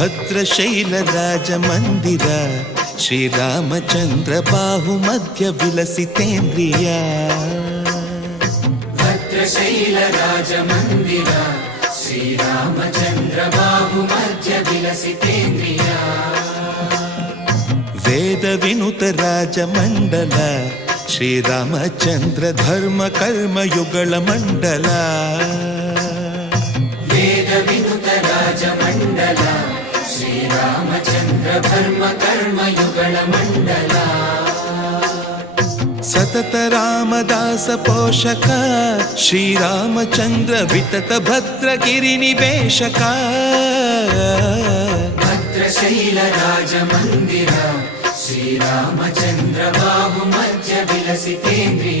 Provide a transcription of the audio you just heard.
ಭದ್ರಶೈಲ ರಾಜ ಮಂದಿರ ಶ್ರೀರಾಮಚಂದ್ರ ಬಾಹು ಮಧ್ಯ ವಿಲಸಿತೇಂದ್ರಿಯ. ಭದ್ರಶೈಲ ರಾಜ ಮಂದಿರ ಶ್ರೀರಾಮಚಂದ್ರ ಬಾಹು ಮಧ್ಯ ವಿಲಸಿತೇಂದ್ರಿಯ. ವೇದ ವಿನುತ ರಾಜ ಮಂಡಲ ಶ್ರೀರಾಮಚಂದ್ರ ಧರ್ಮ ಕರ್ಮ ಯುಗಳ ಮಂಡಲ. ವೇದ ವಿನುತ ರಾಜ ಮಂಡಲ ಶ್ರೀರಾಮಚಂದ್ರ ಧರ್ಮ ಕರ್ಮ ಯುಗಳ ಮಂಡಲ. ಸತತ ರಾಮದಾಸ ಪೋಷಕ ಶ್ರೀರಾಮಚಂದ್ರ ವಿತತ ಭದ್ರಗಿರಿ ನಿವೇಶಕ. ಭದ್ರಶೈಲ ರಾಜ ಮಂದಿರ ಶ್ರೀರಾಮಚಂದ್ರ ಬಾಹು ಮಧ್ಯ ವಿಲಸಿತೇಂದ್ರಿಯ.